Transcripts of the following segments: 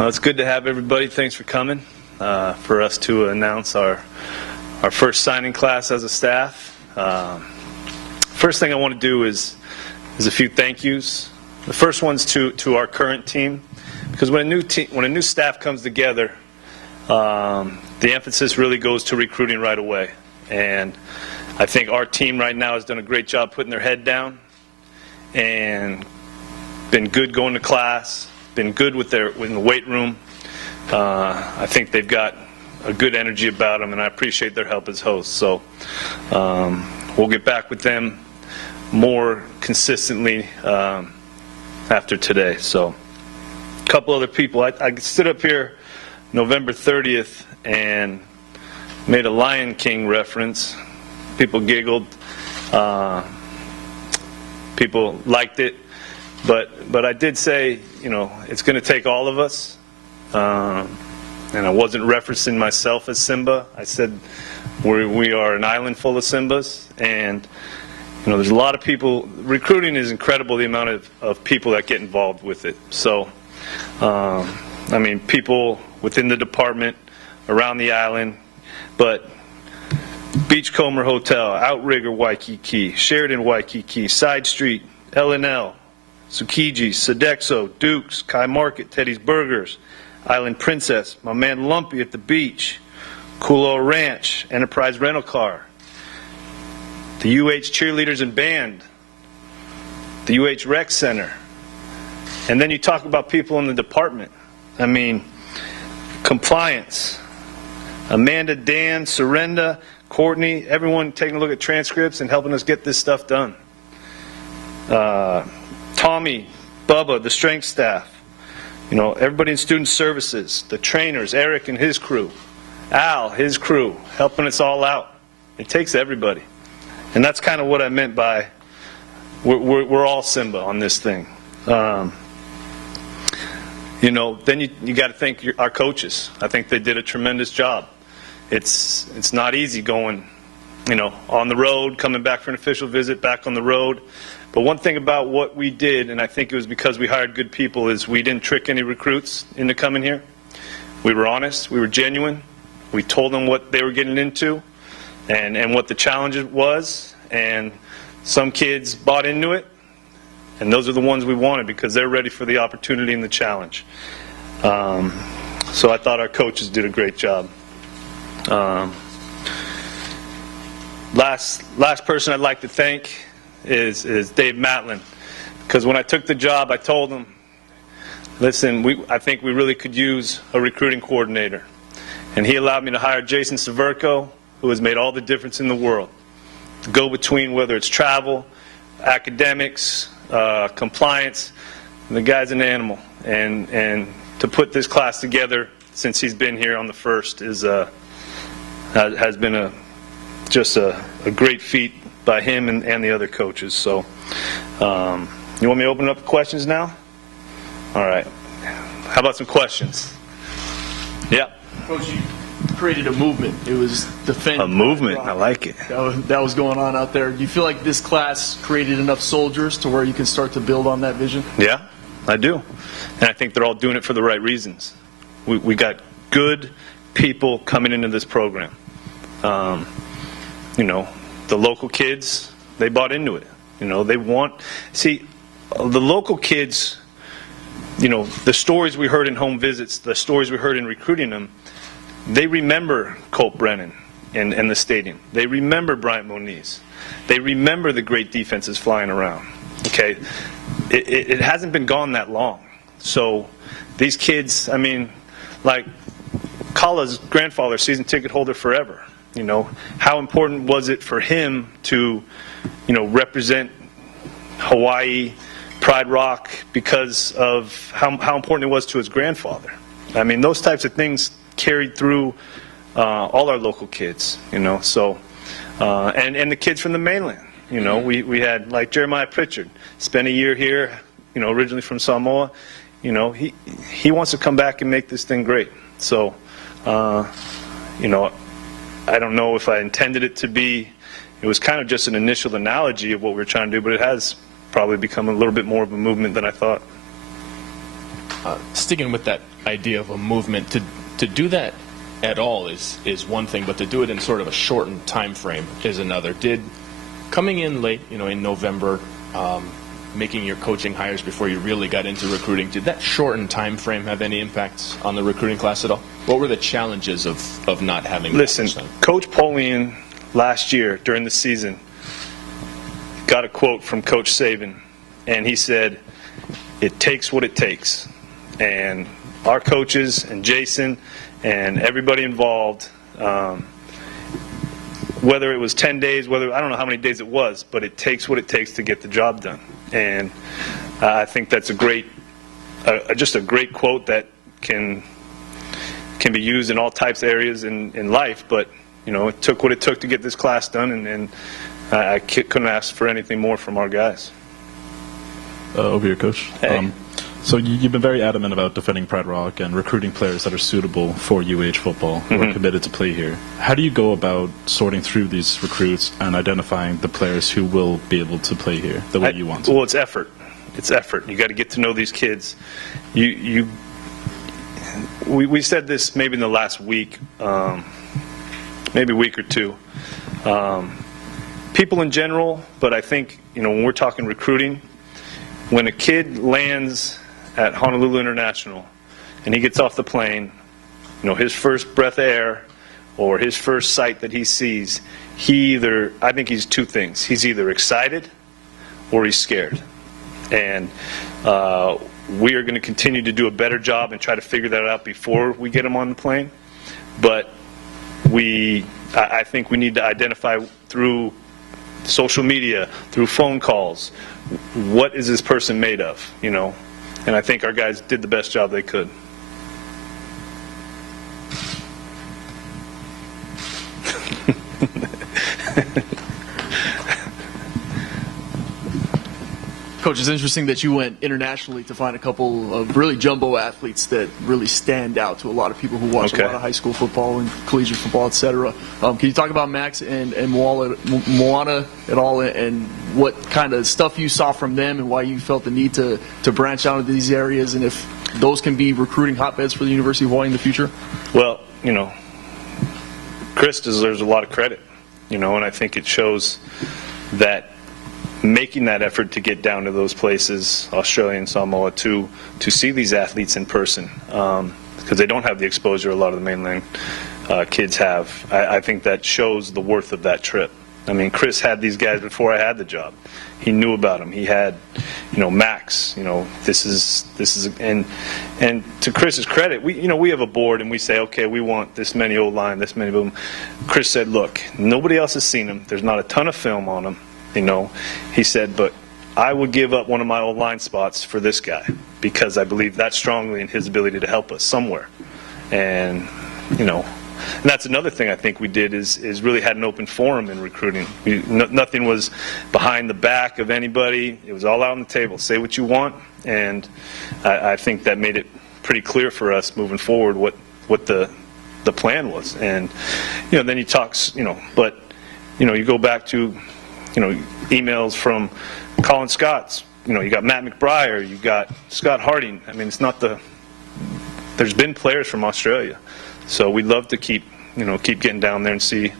Well, it's good to have everybody. Thanks for coming. For us to announce our first signing class as a staff. First thing I want to do is a few thank yous. The first one's to our current team, because when a new staff comes together, the emphasis really goes to recruiting right away. And I think our team right now has done a great job putting their head down and been good going to class, been good in the weight room. I think they've got a good energy about them, and I appreciate their help as hosts. So we'll get back with them more consistently after today. So a couple other people. I stood up here November 30th and made a Lion King reference. People giggled. People liked it. But I did say, it's going to take all of us. And I wasn't referencing myself as Simba. I said we are an island full of Simbas. And, there's a lot of people. Recruiting is incredible, the amount of people that get involved with it. So, people within the department, around the island, but Beachcomber Hotel, Outrigger Waikiki, Sheridan Waikiki, Side Street, L&L, Tsukiji, Sodexo, Duke's, Kai Market, Teddy's Burgers, Island Princess, my man Lumpy at the beach, Kulo Ranch, Enterprise Rental Car, the UH Cheerleaders and Band, the UH Rec Center. And then you talk about people in the department. Compliance, Amanda, Dan, Surrenda, Courtney, everyone taking a look at transcripts and helping us get this stuff done. Tommy, Bubba, the strength staff, everybody in student services, the trainers, Eric and his crew, Al, his crew, helping us all out. It takes everybody. And that's kind of what I meant by we're all Simba on this thing. Then you got to thank our coaches. I think they did a tremendous job. It's not easy going, on the road, coming back for an official visit, back on the road. But one thing about what we did, and I think it was because we hired good people, is we didn't trick any recruits into coming here. We were honest. We were genuine. We told them what they were getting into and what the challenge was. And some kids bought into it. And those are the ones we wanted because they're ready for the opportunity and the challenge. So I thought our coaches did a great job. Last person I'd like to thank is Dave Matlin, because when I took the job, I told him, listen, I think we really could use a recruiting coordinator. And he allowed me to hire Jason Severco, who has made all the difference in the world. To go between whether it's travel, academics, compliance, the guy's an animal. And to put this class together since he's been here on the first has been just a great feat by him and the other coaches. So you want me to open up the questions now? All right. How about some questions? Yeah. Coach, you created a movement. It was defend. A movement. I like it. That was going on out there. Do you feel like this class created enough soldiers to where you can start to build on that vision? Yeah, I do. And I think they're all doing it for the right reasons. We got good people coming into this program. The local kids, they bought into it. The local kids, the stories we heard in home visits, the stories we heard in recruiting them, they remember Colt Brennan and the stadium. They remember Bryant Moniz. They remember the great defenses flying around. Okay? It hasn't been gone that long. So these kids, like Kala's grandfather, season ticket holder forever. How important was it for him to, represent Hawaii, Pride Rock, because of how important it was to his grandfather? Those types of things carried through all our local kids, So, and the kids from the mainland, we had like Jeremiah Pritchard, spent a year here, originally from Samoa. He wants to come back and make this thing great. So, I don't know if I intended it to be. It was kind of just an initial analogy of what we were trying to do, but it has probably become a little bit more of a movement than I thought. Sticking with that idea of a movement. To do that at all is one thing, but to do it in sort of a shortened time frame is another. Did coming in late, in November, making your coaching hires before you really got into recruiting, did that shortened time frame have any impact on the recruiting class at all? What were the challenges of not having? Listen, that Coach Polian last year during the season got a quote from Coach Saban, and he said, "It takes what it takes." And our coaches and Jason and everybody involved, whether it was 10 days, I don't know how many days it was, but it takes what it takes to get the job done. And I think that's just a great quote that can be used in all types of areas in life. But it took what it took to get this class done, and I couldn't ask for anything more from our guys. Over here, Coach. Hey. So you've been very adamant about defending Pride Rock and recruiting players that are suitable for UH football, who are committed to play here. How do you go about sorting through these recruits and identifying the players who will be able to play here the way you want to? Well, it's effort. It's effort. You got to get to know these kids. We said this maybe in the last week, maybe a week or two. People in general, but I think when we're talking recruiting, when a kid lands at Honolulu International and he gets off the plane, his first breath of air or his first sight that he sees, I think he's two things. He's either excited or he's scared. And we are going to continue to do a better job and try to figure that out before we get him on the plane. But I think we need to identify through social media, through phone calls, what is this person made of, And I think our guys did the best job they could. Coach, it's interesting that you went internationally to find a couple of really jumbo athletes that really stand out to a lot of people who watch a lot of high school football and collegiate football, et cetera. Can you talk about Max and Moana at all, and what kind of stuff you saw from them and why you felt the need to branch out into these areas, and if those can be recruiting hotbeds for the University of Hawaii in the future? Well, Chris deserves a lot of credit, and I think it shows that making that effort to get down to those places, Australia and Samoa, to see these athletes in person, because they don't have the exposure a lot of the mainland kids have. I think that shows the worth of that trip. I mean, Chris had these guys before I had the job. He knew about them. He had, Max. This is, and to Chris's credit, we have a board and we say, okay, we want this many O-line, this many of them. Chris said, look, nobody else has seen them. There's not a ton of film on them. He said, but I would give up one of my old line spots for this guy because I believe that strongly in his ability to help us somewhere. And, and that's another thing I think we did is really had an open forum in recruiting. Nothing was behind the back of anybody. It was all out on the table. Say what you want. And I think that made it pretty clear for us moving forward what the plan was. And, then you talk, but, you go back to, emails from Colin Scott. You got Matt McBriar, you got Scott Harding. I mean, it's not there's been players from Australia. So we'd love to keep getting down there and see,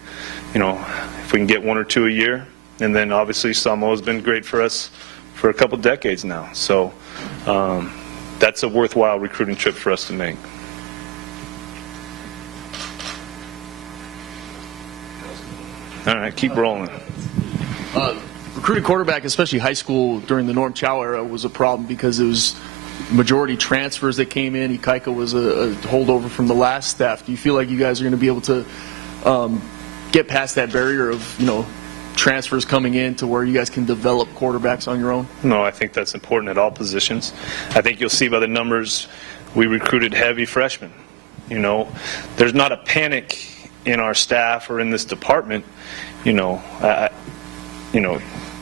if we can get one or two a year. And then obviously Samoa's been great for us for a couple decades now. So that's a worthwhile recruiting trip for us to make. All right, keep rolling. Recruiting quarterback, especially high school during the Norm Chow era, was a problem because it was majority transfers that came in. Ikaika was a holdover from the last staff. Do you feel like you guys are going to be able to get past that barrier of, transfers coming in to where you guys can develop quarterbacks on your own? No, I think that's important at all positions. I think you'll see by the numbers we recruited heavy freshmen. There's not a panic in our staff or in this department.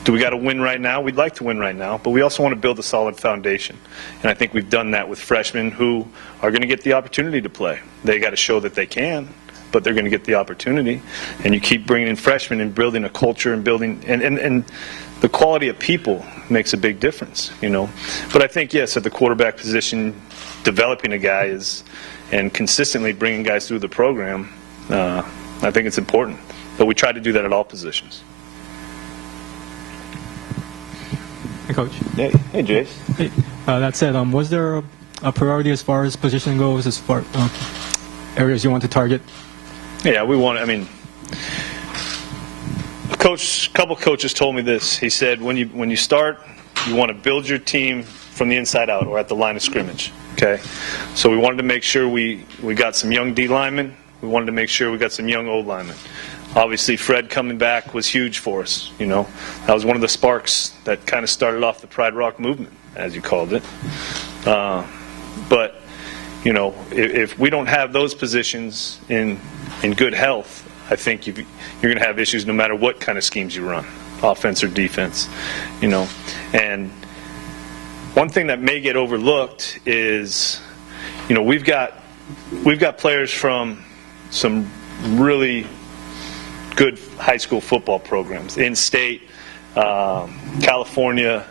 Do we got to win right now? We'd like to win right now, but we also want to build a solid foundation. And I think we've done that with freshmen who are going to get the opportunity to play. They got to show that they can, but they're going to get the opportunity. And you keep bringing in freshmen and building a culture and building and the quality of people makes a big difference, you know. But I think, yes, at the quarterback position, developing a guy and consistently bringing guys through the program, I think it's important. But we try to do that at all positions. Hey, Coach. Hey, Jace. Hey, that said, was there a priority as far as position goes, as far areas you want to target? Yeah, we want. I mean, a couple coaches told me this. He said, when you start, you want to build your team from the inside out or at the line of scrimmage. Okay, so we wanted to make sure we got some young D linemen. We wanted to make sure we got some young O linemen. Obviously, Fred coming back was huge for us. You know, that was one of the sparks that kind of started off the Pride Rock movement, as you called it. But you know, if we don't have those positions in good health, I think you're going to have issues no matter what kind of schemes you run, offense or defense. You know, and one thing that may get overlooked is, you know, we've got players from some really good high school football programs, in-state, California,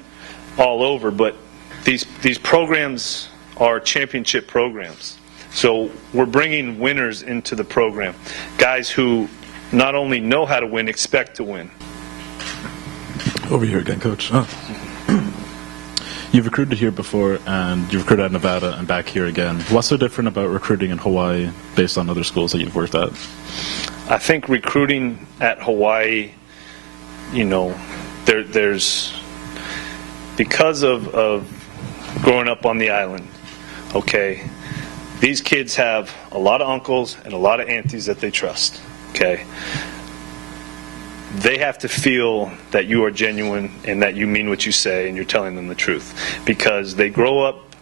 all over. But these programs are championship programs. So we're bringing winners into the program, guys who not only know how to win, expect to win. Over here again, Coach. You've recruited here before, and you've recruited at Nevada and back here again. What's so different about recruiting in Hawaii based on other schools that you've worked at? I think recruiting at Hawaii, you know, there's because of growing up on the island, okay, these kids have a lot of uncles and a lot of aunties that they trust, okay? They have to feel that you are genuine and that you mean what you say and you're telling them the truth, because they grow up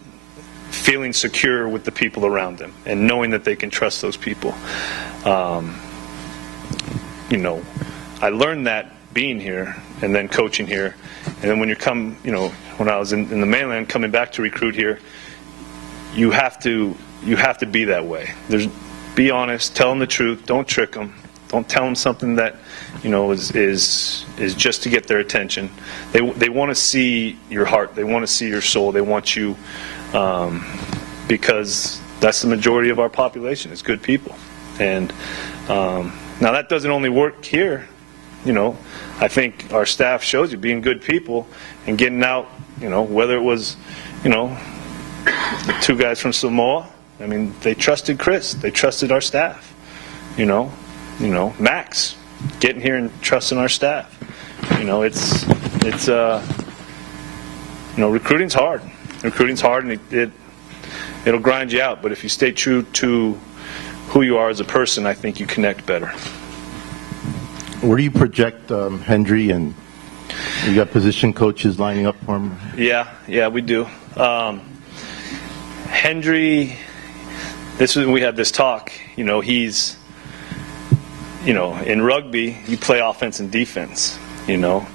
feeling secure with the people around them and knowing that they can trust those people. You know, I learned that being here and then coaching here, and then when you know, when I was in the mainland coming back to recruit here, you have to be that way. Be honest, tell them the truth, don't trick them. Don't tell them something that, you know, is just to get their attention. They want to see your heart. They want to see your soul. They want you, because that's the majority of our population is good people. And now that doesn't only work here. You know, I think our staff shows you being good people and getting out. You know, whether it was, you know, the two guys from Samoa. I mean, they trusted Chris. They trusted our staff. You know, Max, getting here and trusting our staff. You know, it's you know, recruiting's hard. Recruiting's hard, and it'll grind you out. But if you stay true to who you are as a person, I think you connect better. Where do you project Hendry, and you got position coaches lining up for him? Yeah, we do. Hendry, we had this talk. You know, he's. You know, in rugby, you play offense and defense. You know,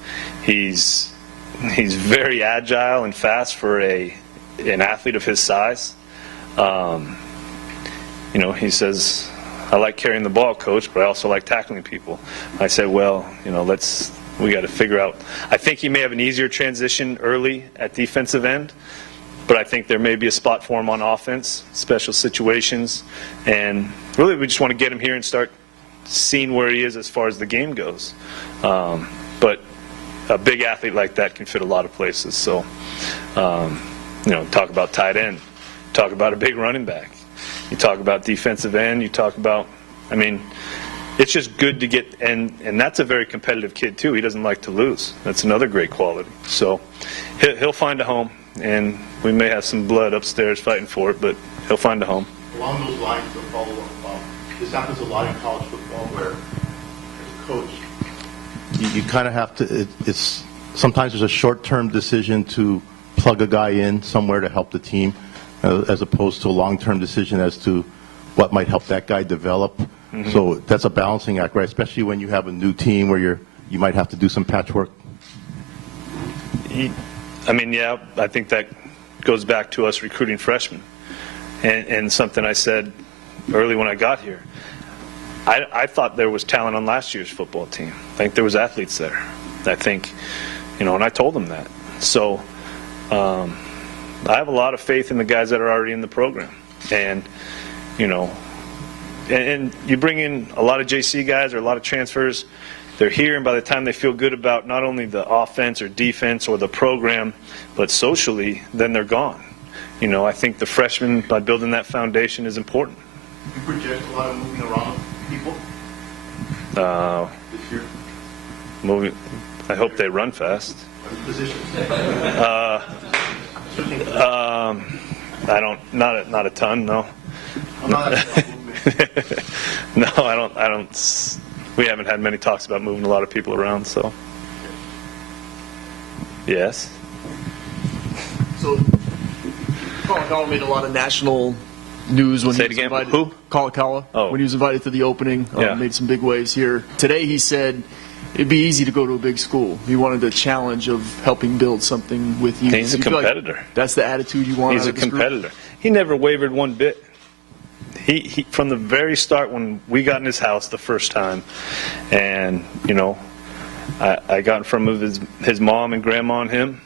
he's very agile and fast for an athlete of his size. You know, he says, "I like carrying the ball, coach, but I also like tackling people." I said, "Well, you know, we got to figure out." I think he may have an easier transition early at defensive end, but I think there may be a spot for him on offense, special situations, and really, we just want to get him here and start seeing where he is as far as the game goes. But a big athlete like that can fit a lot of places. So, you know, talk about tight end, talk about a big running back, you talk about defensive end, you talk about, I mean, it's just good to get, and that's a very competitive kid too. He doesn't like to lose. That's another great quality. So he'll find a home, and we may have some blood upstairs fighting for it, but he'll find a home. Along those lines, to follow up, this happens a lot in college football, where as a coach, you kind of have to. It's sometimes there's a short-term decision to plug a guy in somewhere to help the team, as opposed to a long-term decision as to what might help that guy develop. Mm-hmm. So that's a balancing act, right? Especially when you have a new team where you might have to do some patchwork. I mean, yeah, I think that goes back to us recruiting freshmen, and something I said early when I got here. I thought there was talent on last year's football team. I think there was athletes there. I think, and I told them that. So I have a lot of faith in the guys that are already in the program. And, and you bring in a lot of JC guys or a lot of transfers. They're here, and by the time they feel good about not only the offense or defense or the program, but socially, then they're gone. I think the freshmen, by building that foundation, is important. You project a lot of moving around people this year? I hope they run fast. Positions? I don't, not a ton, no. I'm not asking about movement. No, I don't. We haven't had many talks about moving a lot of people around, so. Yes. So, Kalakaua made a lot of national news when Say he it was again. invited. Who? Kalakaua. Oh. When he was invited to the opening, Yeah. made some big waves here. Today he said it'd be easy to go to a big school. He wanted the challenge of helping build something with you. He's a You feel like competitor. that's the attitude you want He's out a of this group? competitor. He never wavered one bit. He from the very start when we got in his house the first time, and I got in front of his mom and grandma and him.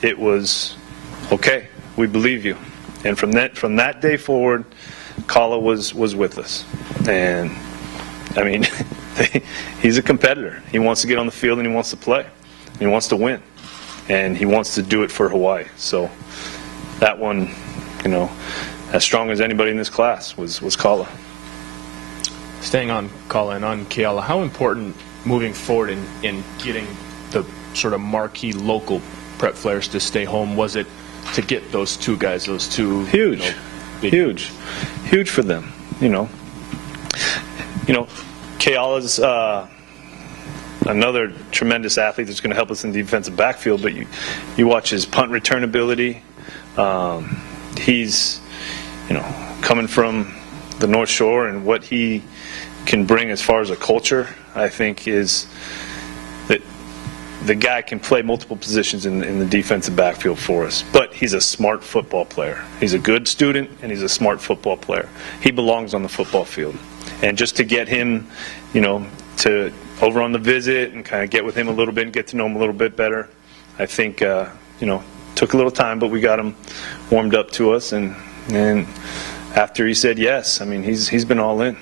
It was okay. We believe you, and from that day forward, Kala was with us, and I mean, he's a competitor. He wants to get on the field and he wants to play, and he wants to win, and he wants to do it for Hawaii. So that one, as strong as anybody in this class was Kala. Staying on Kala and on Keala, how important moving forward in getting the sort of marquee local prep players to stay home was it to get those two guys, those two Huge, big huge for them. Keala's another tremendous athlete that's going to help us in the defensive backfield. But you watch his punt return ability. He's coming from the North Shore, and what he can bring as far as a culture, I think, is that the guy can play multiple positions in the defensive backfield for us. But he's a smart football player. He's a good student, and he's a smart football player. He belongs on the football field. And just to get him, to over on the visit and kind of get with him a little bit and get to know him a little bit better, I think, took a little time, but we got him warmed up to us, and after he said yes, I mean, he's been all in.